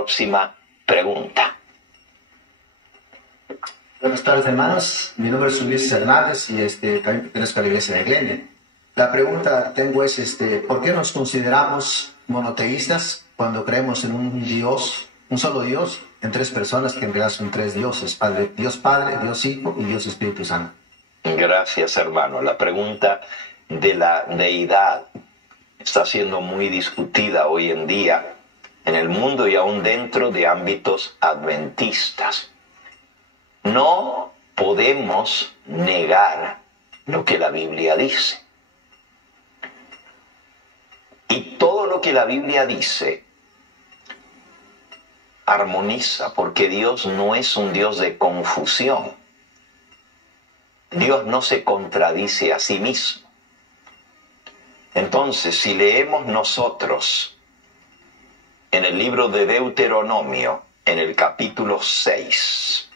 Próxima pregunta. Buenas tardes, hermanos. Mi nombre es Ulises Hernández y también pertenezco a la iglesia de Glenia. La pregunta que tengo es, ¿por qué nos consideramos monoteístas cuando creemos en un Dios, un solo Dios, en tres personas que en realidad son tres dioses? Dios Padre, Dios Hijo y Dios Espíritu Santo. Gracias, hermano. La pregunta de la deidad está siendo muy discutida hoy en día en el mundo y aún dentro de ámbitos adventistas. No podemos negar lo que la Biblia dice. Y todo lo que la Biblia dice armoniza, porque Dios no es un Dios de confusión. Dios no se contradice a sí mismo. Entonces, si leemos nosotros en el libro de Deuteronomio, en el capítulo 6,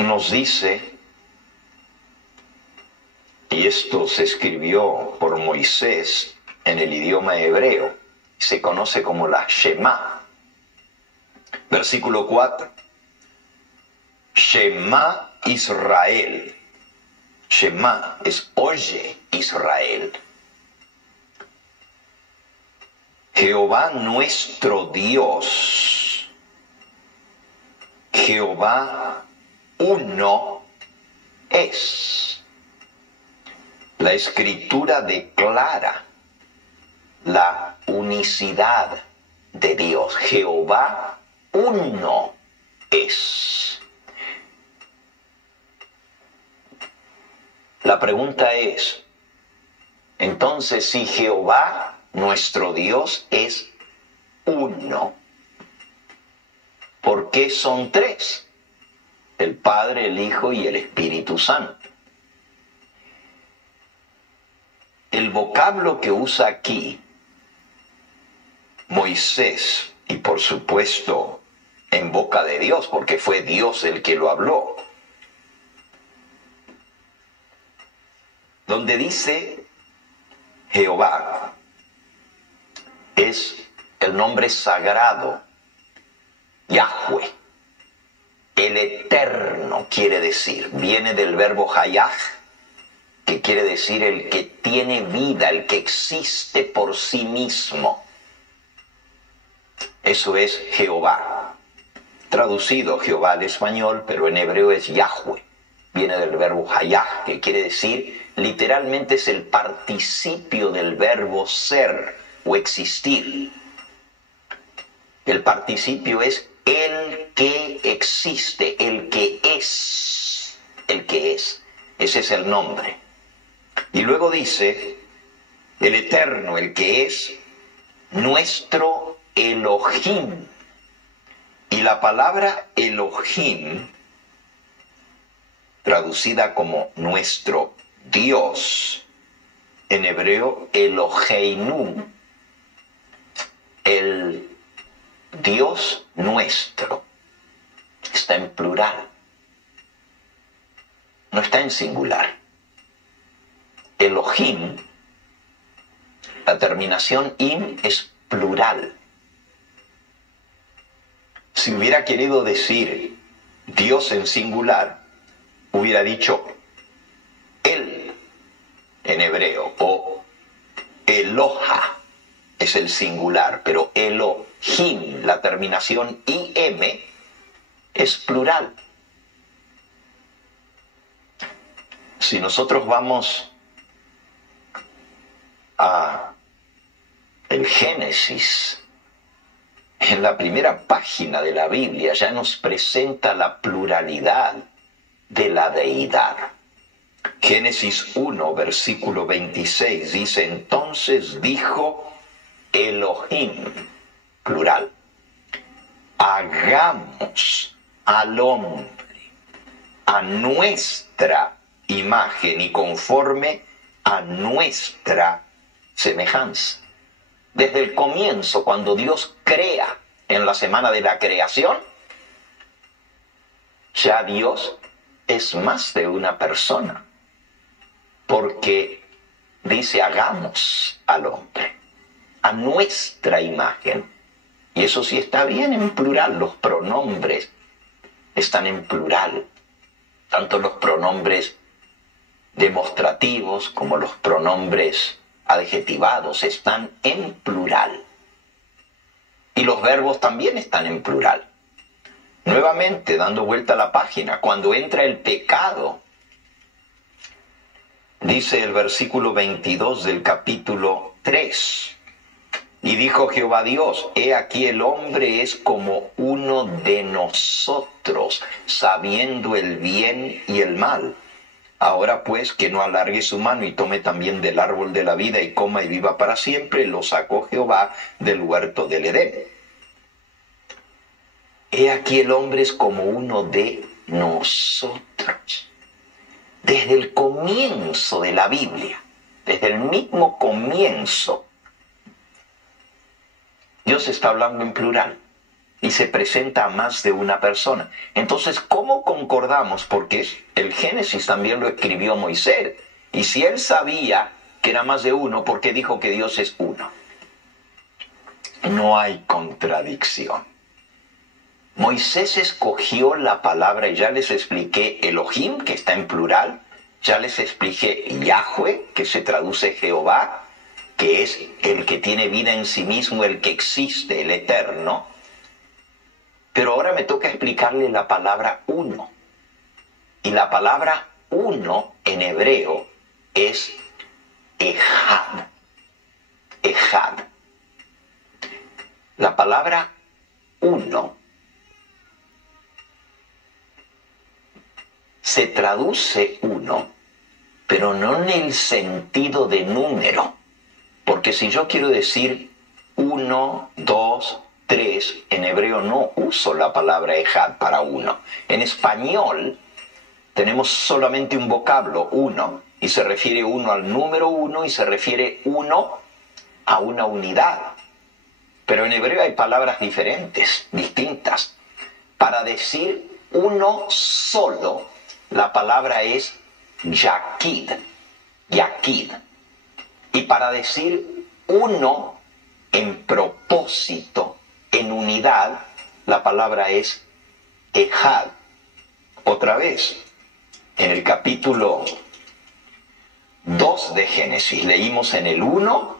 nos dice, y esto se escribió por Moisés en el idioma hebreo, se conoce como la Shema. Versículo 4. Shema Israel. Shema es oye Israel. Jehová nuestro Dios. Jehová uno es. La Escritura declara la unicidad de Dios. Jehová uno es. La pregunta es, entonces, si Jehová, nuestro Dios, es uno, ¿por qué son tres? El Padre, el Hijo y el Espíritu Santo. El vocablo que usa aquí Moisés, y por supuesto en boca de Dios, porque fue Dios el que lo habló, donde dice Jehová, es el nombre sagrado, Yahweh. El eterno quiere decir, viene del verbo hayah, que quiere decir el que tiene vida, el que existe por sí mismo. Eso es Jehová. Traducido Jehová al español, pero en hebreo es Yahweh. Viene del verbo hayah, que quiere decir, literalmente es el participio del verbo ser o existir. El participio es el que existe, el que es, el que es. Ese es el nombre. Y luego dice, el eterno, el que es, nuestro Elohim. Y la palabra Elohim, traducida como nuestro Dios, en hebreo Eloheinu, el Dios nuestro, está en plural, no está en singular. Elohim, la terminación im es plural. Si hubiera querido decir Dios en singular, hubiera dicho él en hebreo, o Eloha es el singular, pero Elohim, la terminación im, es plural. Si nosotros vamos a el Génesis, en la primera página de la Biblia ya nos presenta la pluralidad de la deidad. Génesis 1, versículo 26 dice, entonces dijo Elohim, plural, hagamos al hombre a nuestra imagen y conforme a nuestra semejanza. Desde el comienzo, cuando Dios crea en la semana de la creación, ya Dios es más de una persona, porque dice hagamos al hombre a nuestra imagen. Y eso sí está bien en plural, los pronombres están en plural. Tanto los pronombres demostrativos como los pronombres adjetivados están en plural. Y los verbos también están en plural. Nuevamente, dando vuelta a la página, cuando entra el pecado, dice el versículo 22 del capítulo 3, y dijo Jehová Dios, he aquí el hombre es como uno de nosotros, sabiendo el bien y el mal. Ahora pues, que no alargue su mano y tome también del árbol de la vida y coma y viva para siempre, lo sacó Jehová del huerto del Edén. He aquí el hombre es como uno de nosotros. Desde el comienzo de la Biblia, desde el mismo comienzo, Dios está hablando en plural y se presenta a más de una persona. Entonces, ¿cómo concordamos? Porque el Génesis también lo escribió Moisés. Y si él sabía que era más de uno, ¿por qué dijo que Dios es uno? No hay contradicción. Moisés escogió la palabra, y ya les expliqué Elohim, que está en plural, ya les expliqué Yahweh, que se traduce Jehová, que es el que tiene vida en sí mismo, el que existe, el eterno. Pero ahora me toca explicarle la palabra uno. Y la palabra uno en hebreo es Ejad. Ejad. La palabra uno se traduce uno, pero no en el sentido de número. Porque si yo quiero decir 1, 2, 3, en hebreo no uso la palabra ejad para uno. En español tenemos solamente un vocablo, uno, y se refiere uno al número uno y se refiere uno a una unidad. Pero en hebreo hay palabras diferentes, distintas. Para decir uno solo, la palabra es yakid, yakid. Y para decir uno en propósito, en unidad, la palabra es ejad. Otra vez, en el capítulo 2 de Génesis, leímos en el 1,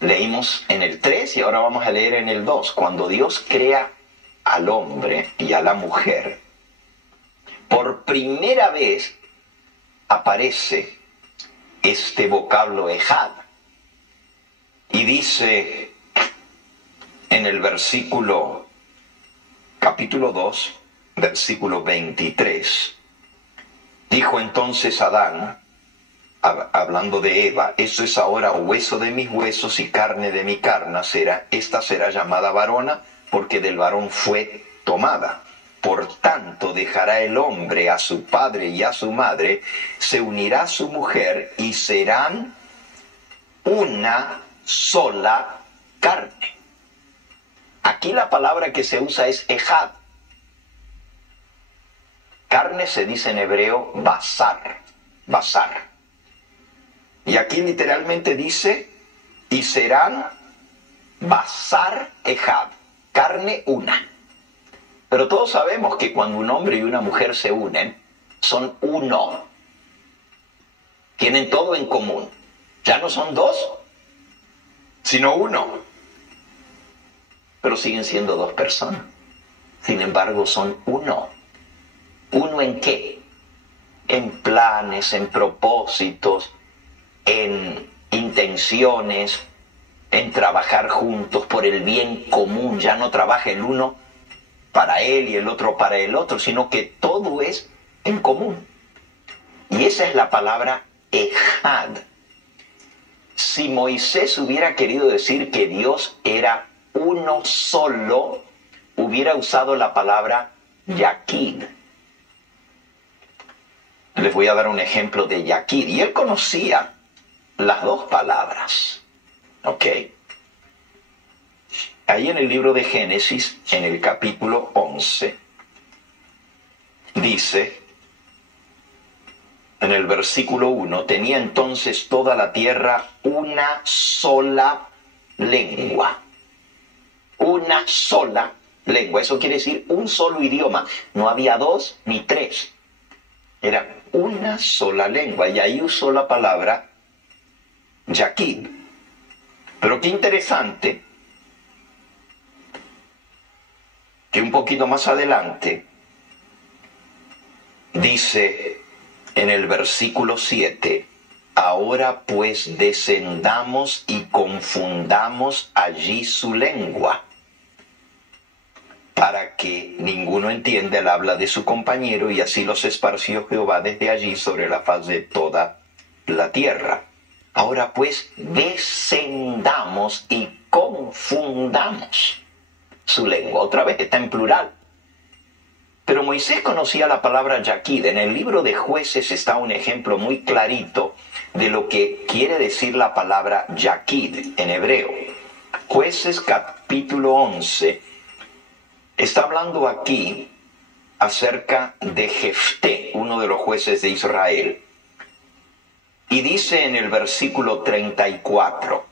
leímos en el 3 y ahora vamos a leer en el 2. Cuando Dios crea al hombre y a la mujer, por primera vez aparece este vocablo ejad. Y dice en el capítulo 2, versículo 23, dijo entonces Adán, hablando de Eva, esto es ahora hueso de mis huesos y carne de mi carne, esta será llamada varona, porque del varón fue tomada. Por tanto, dejará el hombre a su padre y a su madre, se unirá a su mujer y serán una sola carne. Aquí la palabra que se usa es ejad. Carne se dice en hebreo basar, basar. Y aquí literalmente dice, y serán basar ejad, carne una. Pero todos sabemos que cuando un hombre y una mujer se unen, son uno. Tienen todo en común. Ya no son dos, sino uno. Pero siguen siendo dos personas. Sin embargo, son uno. ¿Uno en qué? En planes, en propósitos, en intenciones, en trabajar juntos por el bien común. Ya no trabaja el uno para él y el otro para el otro, sino que todo es en común. Y esa es la palabra ejad. Si Moisés hubiera querido decir que Dios era uno solo, hubiera usado la palabra yakid. Les voy a dar un ejemplo de yakid. Y él conocía las dos palabras. ¿Ok? Ahí en el libro de Génesis, en el capítulo 11, dice, en el versículo 1, tenía entonces toda la tierra una sola lengua. Una sola lengua. Eso quiere decir un solo idioma. No había dos ni tres. Era una sola lengua. Y ahí usó la palabra Yaqid. Pero qué interesante que un poquito más adelante dice en el versículo 7, ahora pues descendamos y confundamos allí su lengua, para que ninguno entienda el habla de su compañero, y así los esparció Jehová desde allí sobre la faz de toda la tierra. Ahora pues descendamos y confundamos su lengua. Otra vez está en plural. Pero Moisés conocía la palabra Yaqid. En el libro de Jueces está un ejemplo muy clarito de lo que quiere decir la palabra Yaqid en hebreo. Jueces capítulo 11 está hablando aquí acerca de Jefté, uno de los jueces de Israel. Y dice en el versículo 34,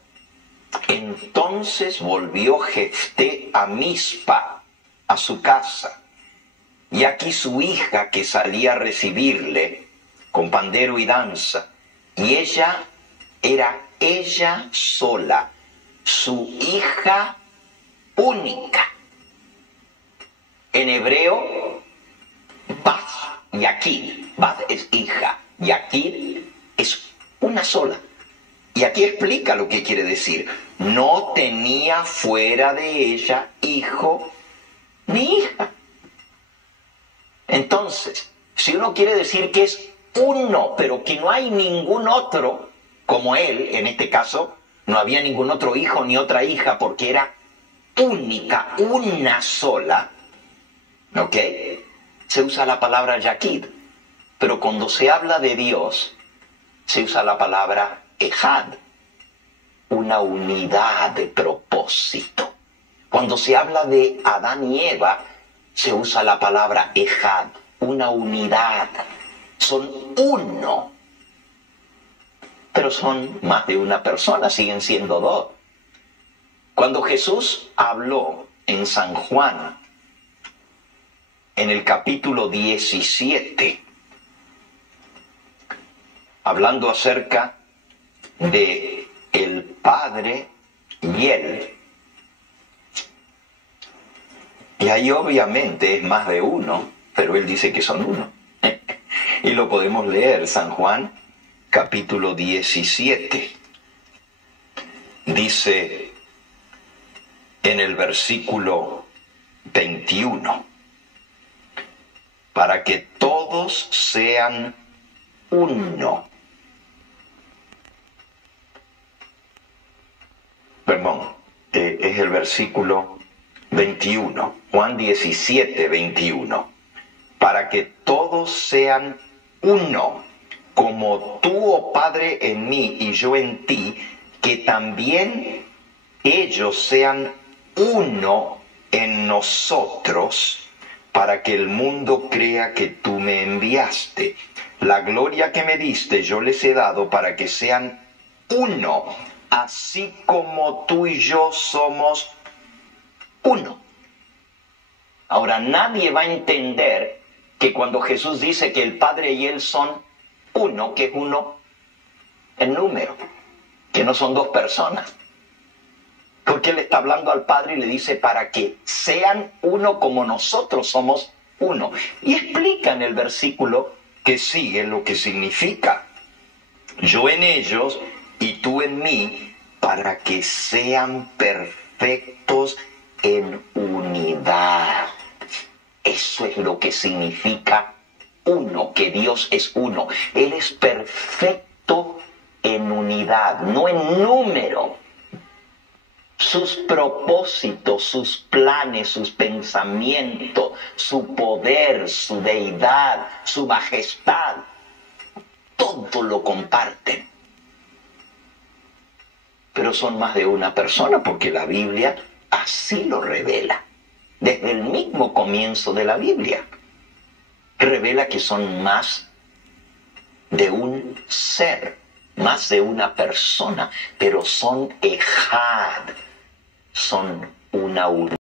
entonces volvió Jefté a Mizpa, a su casa, y aquí su hija que salía a recibirle con pandero y danza, y ella era ella sola, su hija única. En hebreo, Bat, Yaqid. Bat es hija, Yaqid es una sola. Y aquí explica lo que quiere decir. No tenía fuera de ella hijo ni hija. Entonces, si uno quiere decir que es uno, pero que no hay ningún otro como él, en este caso, no había ningún otro hijo ni otra hija porque era única, una sola, ¿ok? Se usa la palabra Yaqid, pero cuando se habla de Dios, se usa la palabra Ejad, una unidad de propósito. Cuando se habla de Adán y Eva, se usa la palabra Ejad, una unidad. Son uno, pero son más de una persona, siguen siendo dos. Cuando Jesús habló en San Juan, en el capítulo 17, hablando acerca de el Padre y Él, y ahí obviamente es más de uno, pero Él dice que son uno. Y lo podemos leer, San Juan, capítulo 17. Dice en el versículo 21, para que todos sean uno. Perdón, es el versículo 21, Juan 17, 21. Para que todos sean uno, como tú, oh Padre, en mí y yo en ti, que también ellos sean uno en nosotros, para que el mundo crea que tú me enviaste. La gloria que me diste yo les he dado para que sean uno, así como tú y yo somos uno. Ahora, nadie va a entender que cuando Jesús dice que el Padre y Él son uno, que es uno en número, que no son dos personas. Porque Él está hablando al Padre y le dice para que sean uno como nosotros somos uno. Y explica en el versículo que sigue lo que significa. Yo en ellos y tú en mí, para que sean perfectos en unidad. Eso es lo que significa uno, que Dios es uno. Él es perfecto en unidad, no en número. Sus propósitos, sus planes, sus pensamientos, su poder, su deidad, su majestad, todo lo comparten. Pero son más de una persona porque la Biblia así lo revela. Desde el mismo comienzo de la Biblia, revela que son más de un ser más de una persona, pero son ejad, son una unidad.